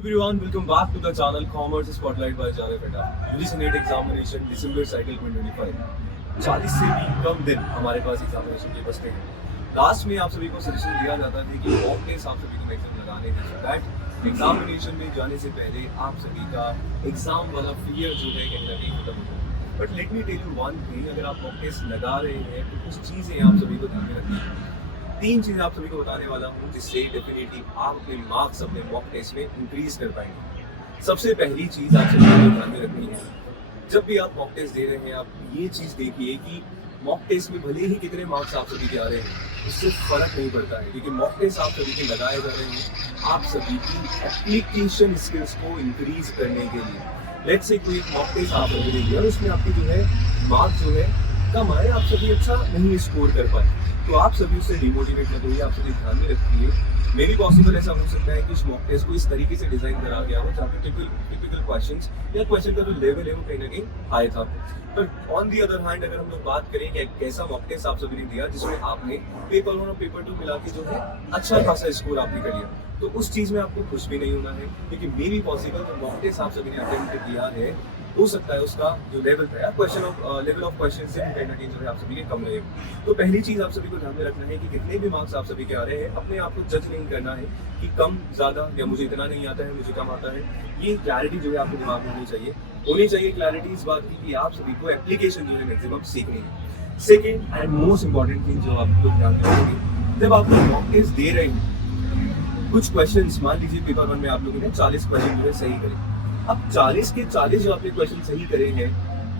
everyone, welcome back to the channel Commerce Spotlight by Jarefeta. UGC NET examination December cycle 2025 40 से भी कम दिन हमारे पास examination के बचते हैं। लास्ट में आप सभी को सजेशन दिया जाता था कि मॉक टेस्ट आप सभी को मैक्सिमम लगाने हैं सो दैट एग्जामिनेशन में जाने से पहले आप सभी का एग्जाम वाला फियर जो है कहीं ना कहीं खत्म हो जाए। But let me tell you one thing, अगर आप मॉक टेस्ट लगा रहे हैं तो कुछ चीज़ें आप सभी को ध्यान में रखनी है। 3 चीज़ें आप सभी को बताने वाला हूँ जिससे डेफिनेटली आप अपने मार्क्स अपने मॉक टेस्ट में इंक्रीज कर पाएंगे। सबसे पहली चीज़ आप सभी को ध्यान में रखनी है, जब भी आप मॉक टेस्ट दे रहे हैं आप ये चीज़ देखिए कि मॉक टेस्ट में भले ही कितने मार्क्स आप सभी के आ रहे हैं उससे फर्क नहीं पड़ता है, क्योंकि मॉक टेस्ट आप सभी के लगाए जा रहे हैं आप सभी की एप्लीकेशन स्किल्स को इंक्रीज करने के लिए। लेट्स से कोई मॉक टेस्ट आप सभी देंगे और उसमें आपकी जो है मार्क्स जो है कम आए, आप सभी अच्छा नहीं स्कोर कर पाए, तो आप सभी उससे डिमोटिवेट मत होइए, आप सभी ध्यान में रखिए। मे भी पॉसिबल ऐसा हो सकता है कि उस मॉक टेस्ट को इस तरीके से डिजाइन करा गया हो जहाँ पे टिपिकल क्वेश्चंस या क्वेश्चन का जो लेवल है वो कहीं ना कहीं हाई था। पर ऑन दी अदर हैंड अगर हम लोग बात करें कि कैसा मॉक टेस्ट आप सभी ने दिया जिसमें आपने पेपर 1 और पेपर 2 मिला के जो है अच्छा खासा स्कोर आपने कर लिया, तो उस चीज में आपको खुश भी नहीं होना है, क्योंकि मे भी पॉसिबल जो मॉक टेस्ट आप सभी ने अटेम्प्ट किया है हो सकता है उसका जो लेवल था लेवल ऑफ क्वेश्चन से कहीं ना कहीं जो है आप सभी के कम रहे। तो पहली चीज आप सभी को ध्यान में रखना है कि कितने भी मार्क्स आप सभी के आ रहे हैं अपने आप को जज नहीं करना है कि कम ज्यादा या मुझे इतना नहीं आता है मुझे कम आता है। ये क्लैरिटी जो है आपके दिमाग में होनी चाहिए क्लैरिटी इस बात की कि आप सभी को एप्लीकेशन जो है मैक्सिमम सीखनी है। Second and most important thing जो आप लोग ध्यान रखेंगे, जब आप मॉक टेस्ट दे रहे हैं कुछ क्वेश्चन मान लीजिए पेपर 1 में आप लोगों ने 40 क्वेश्चन जो है सही करे, अब 40 के 40 जो आपने क्वेश्चन सही करे हैं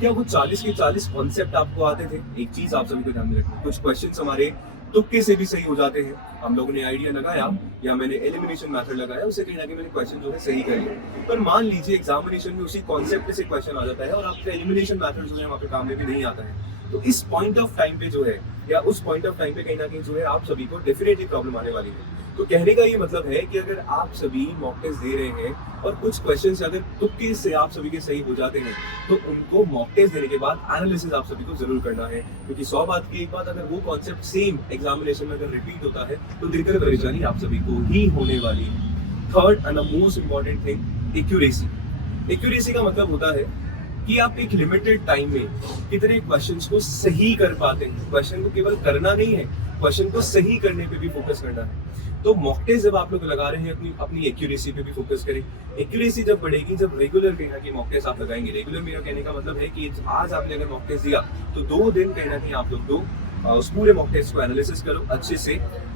क्या वो 40 के 40 कॉन्सेप्ट आपको आते थे? एक चीज आप सभी को ध्यान में रखनी, कुछ क्वेश्चंस हमारे तुक्के से भी सही हो जाते हैं। हम लोगों ने आइडिया लगाया या मैंने एलिमिनेशन मेथड लगाया, उससे कहीं ना कहीं मैंने क्वेश्चन जो है सही कर लिया। पर मान लीजिए एग्जामिनेशन में उसी कॉन्सेप्ट से क्वेश्चन आ जाता है और आपका एलिमिनेशन मेथड जो है वहाँ पे काम में भी नहीं आता है, तो इस पॉइंट ऑफ टाइम पे जो है या उस पॉइंट ऑफ टाइम पे कहीं ना कहीं जो है आप सभी को डेफिनेटली प्रॉब्लम आने वाली है। तो कहने का ये मतलब है कि अगर आप सभी मॉक टेस्ट दे रहे हैं और कुछ क्वेश्चंस अगर तुक्के से आप सभी के सही हो जाते हैं तो उनको मॉक टेस्ट देने के बाद एनालिसिस आप सभी को जरूर करना है, क्योंकि 100 बात की एक बात, अगर वो कॉन्सेप्ट सेम एग्जामिनेशन में अगर रिपीट होता है तो दिक्कत परेशानी आप सभी को ही होने वाली है। Third and the most important thing, accuracy का मतलब होता है कि आप एक लिमिटेड टाइम में कितने क्वेश्चंस को सही कर पाते हैं। क्वेश्चन को केवल करना नहीं है, क्वेश्चन को सही करने पे भी फोकस करना है। तो मॉक टेस्ट जब आप लोग लगा रहे हैं अपनी एक्यूरेसी पे भी फोकस करें। एक्यूरेसी जब बढ़ेगी जब रेगुलर कहीं ना कहीं मॉक टेस्ट आप लगाएंगे। रेगुलर मेरा कहने का मतलब है कि आज आपने अगर मॉक टेस्ट दिया तो 2 दिन कहीं ना कहीं आप लोग उस पूरे मॉक टेस्ट को एनालिसिस करो अच्छे से,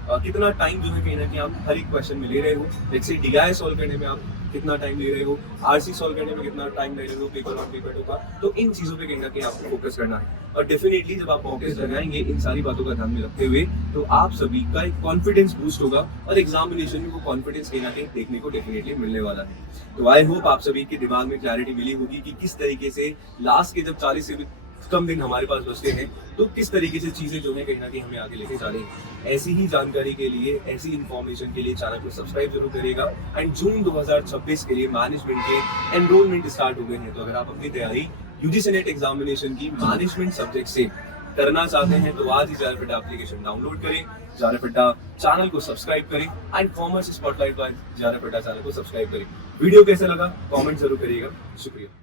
कितना टाइम जो है कहीं ना कहीं आप हर एक क्वेश्चन में ले रहे हो। जैसे डीआई सॉल्व करने में आप कितना टाइम ले रहे हो, आरसी सॉल्व करने में कितना टाइम ले रहे हो, पेपर 1 पेपर 2 का, तो इन चीजों पे कहीं ना कहीं आपको फोकस करना है। और डेफिनेटली जब आप मॉक टेस्ट लगाएंगे इन सारी बातों का ध्यान में रखते हुए तो आप सभी का एक कॉन्फिडेंस बूस्ट होगा और एग्जामिनेशन में वो कॉन्फिडेंस कहीं ना कहीं देखने को डेफिनेटली मिलने वाला है। तो आई होप आप सभी के दिमाग में क्लैरिटी मिली होगी कि किस तरीके से लास्ट के जब 40 से भी कम दिन हमारे पास बचते हैं तो किस तरीके से चीजें जो है कहीं ना कहीं हमें आगे लेके जा रही हैं। ऐसी ही जानकारी के लिए, ऐसी इन्फॉर्मेशन के लिए चैनल को सब्सक्राइब जरूर करिएगा। एंड जून 2026 के लिए मैनेजमेंट के एनरोलमेंट स्टार्ट हो गए हैं, तो अगर आप अपनी तैयारी यूजीसी नेट एग्जामिनेशन की मैनेजमेंट सब्जेक्ट से करना चाहते हैं तो आज ही जारेफेटा एप्लीकेशन डाउनलोड करें, जारेफेटा चैनल को सब्सक्राइब करें and commerce spotlight by Jarefeta channel को सब्सक्राइब करें। वीडियो कैसा लगा कमेंट जरूर करिएगा। शुक्रिया।